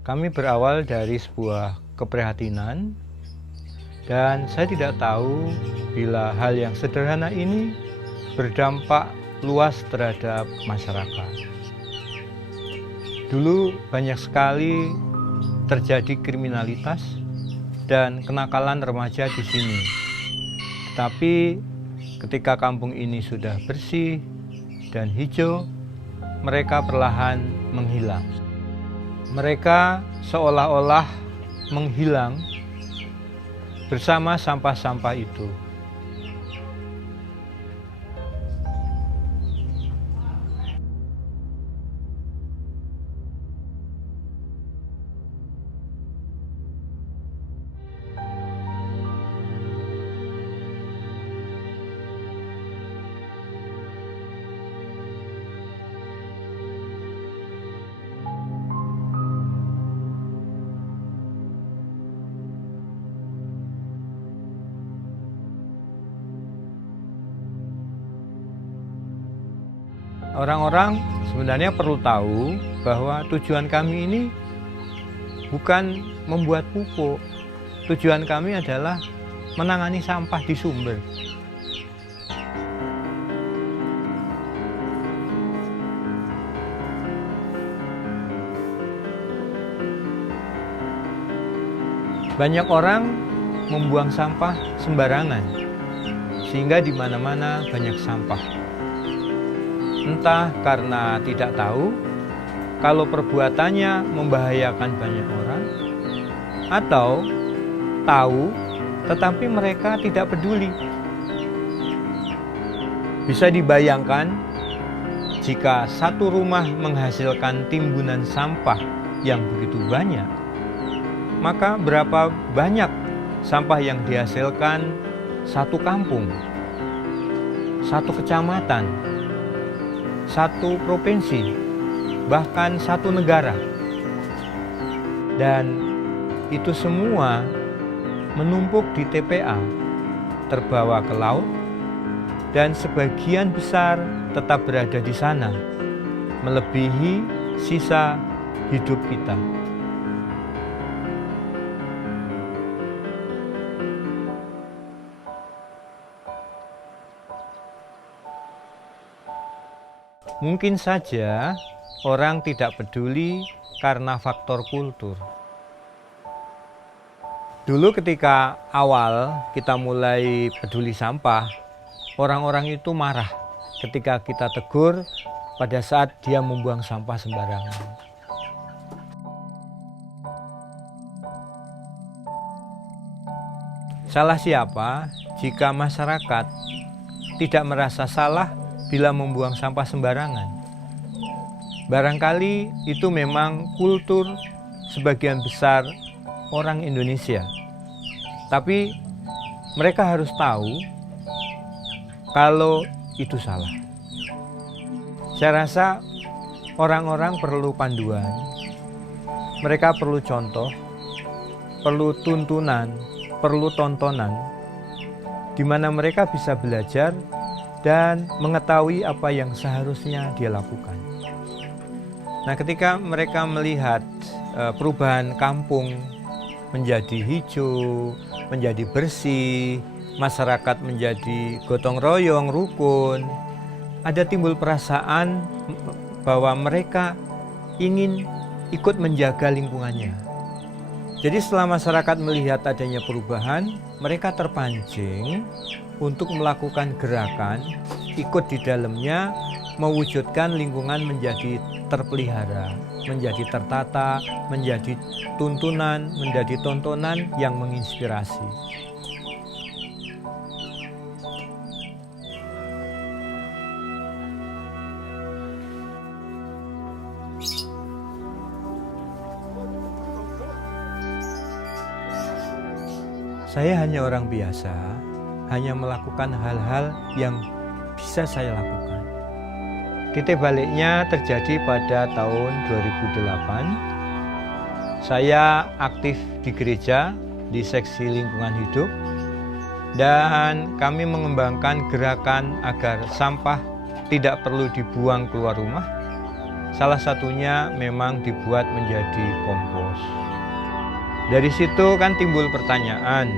Kami berawal dari sebuah keprihatinan dan saya tidak tahu bila hal yang sederhana ini berdampak luas terhadap masyarakat. Dulu banyak sekali terjadi kriminalitas dan kenakalan remaja di sini. Tetapi ketika kampung ini sudah bersih dan hijau, mereka perlahan menghilang. Mereka seolah-olah menghilang bersama sampah-sampah itu. Orang-orang sebenarnya perlu tahu bahwa tujuan kami ini bukan membuat pupuk. Tujuan kami adalah menangani sampah di sumber. Banyak orang membuang sampah sembarangan, sehingga di mana-mana banyak sampah. Entah karena tidak tahu kalau perbuatannya membahayakan banyak orang, atau tahu tetapi mereka tidak peduli. Bisa dibayangkan jika satu rumah menghasilkan timbunan sampah yang begitu banyak, maka berapa banyak sampah yang dihasilkan satu kampung, satu kecamatan, satu provinsi, bahkan satu negara. Dan itu semua menumpuk di TPA, terbawa ke laut, dan sebagian besar tetap berada di sana, melebihi sisa hidup kita. Mungkin saja orang tidak peduli karena faktor kultur. Dulu ketika awal kita mulai peduli sampah, orang-orang itu marah ketika kita tegur pada saat dia membuang sampah sembarangan. Salah siapa jika masyarakat tidak merasa salah bila membuang sampah sembarangan? Barangkali itu memang kultur sebagian besar orang Indonesia. Tapi mereka harus tahu kalau itu salah. Saya rasa orang-orang perlu panduan. Mereka perlu contoh, perlu tuntunan, perlu tontonan, di mana mereka bisa belajar dan mengetahui apa yang seharusnya dia lakukan. Nah, ketika mereka melihat perubahan kampung menjadi hijau, menjadi bersih, masyarakat menjadi gotong royong, rukun, ada timbul perasaan bahwa mereka ingin ikut menjaga lingkungannya. Jadi setelah masyarakat melihat adanya perubahan, mereka terpancing untuk melakukan gerakan, ikut di dalamnya, mewujudkan lingkungan menjadi terpelihara, menjadi tertata, menjadi tuntunan, menjadi tontonan yang menginspirasi. Saya hanya orang biasa, hanya melakukan hal-hal yang bisa saya lakukan. Titik baliknya terjadi pada tahun 2008. Saya aktif di gereja, di seksi lingkungan hidup, dan kami mengembangkan gerakan agar sampah tidak perlu dibuang keluar rumah, salah satunya memang dibuat menjadi kompos. Dari situ kan timbul pertanyaan,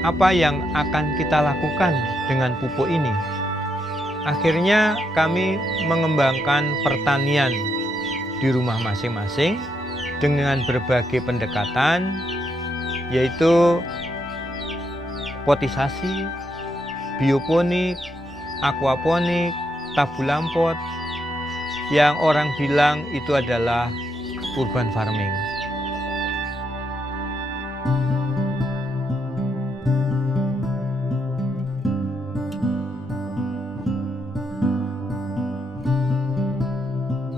apa yang akan kita lakukan dengan pupuk ini? Akhirnya kami mengembangkan pertanian di rumah masing-masing dengan berbagai pendekatan, yaitu potisasi, bioponik, aquaponik, tabulampot, yang orang bilang itu adalah urban farming.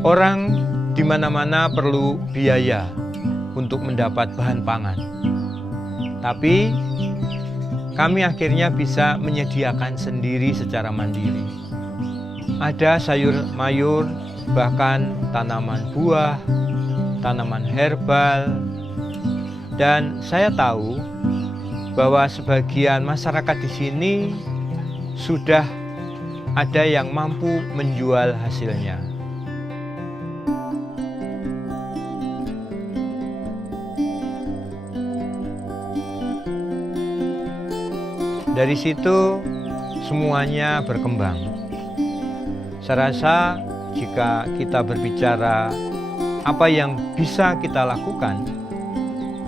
Orang di mana-mana perlu biaya untuk mendapat bahan pangan. Tapi kami akhirnya bisa menyediakan sendiri secara mandiri. Ada sayur mayur, bahkan tanaman buah, tanaman herbal. Dan saya tahu bahwa sebagian masyarakat di sini sudah ada yang mampu menjual hasilnya. Dari situ semuanya berkembang. Saya rasa jika kita berbicara apa yang bisa kita lakukan,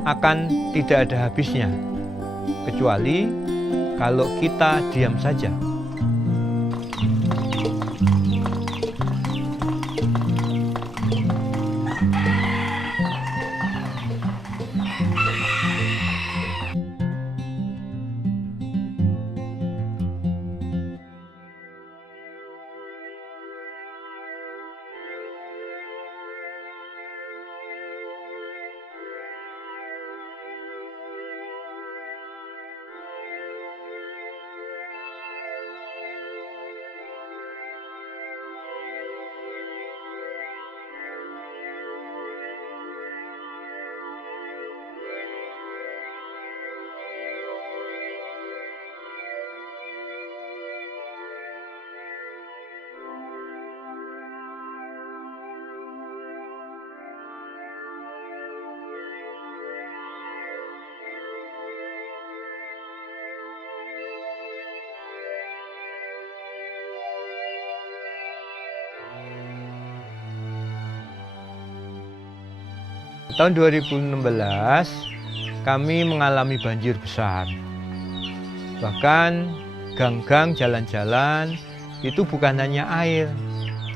akan tidak ada habisnya, kecuali kalau kita diam saja. Tahun 2016 kami mengalami banjir besar. Bahkan gang-gang jalan-jalan itu bukan hanya air,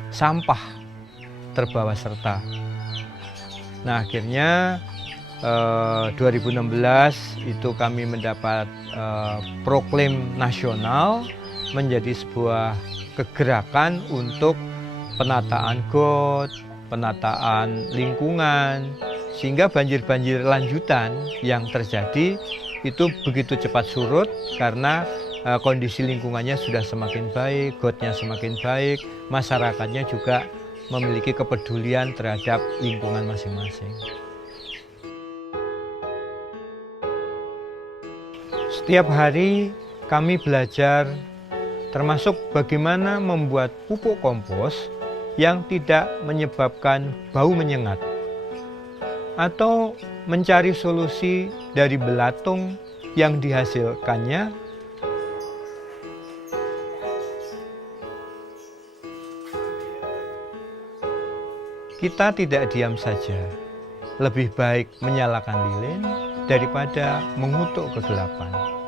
sampah terbawa serta. Nah, akhirnya 2016 itu kami mendapat proklaim nasional menjadi sebuah kegerakan untuk penataan got, penataan lingkungan, sehingga banjir-banjir lanjutan yang terjadi itu begitu cepat surut karena kondisi lingkungannya sudah semakin baik, gotnya semakin baik, masyarakatnya juga memiliki kepedulian terhadap lingkungan masing-masing. Setiap hari kami belajar termasuk bagaimana membuat pupuk kompos yang tidak menyebabkan bau menyengat, atau mencari solusi dari belatung yang dihasilkannya. Kita tidak diam saja, lebih baik menyalakan lilin daripada mengutuk kegelapan.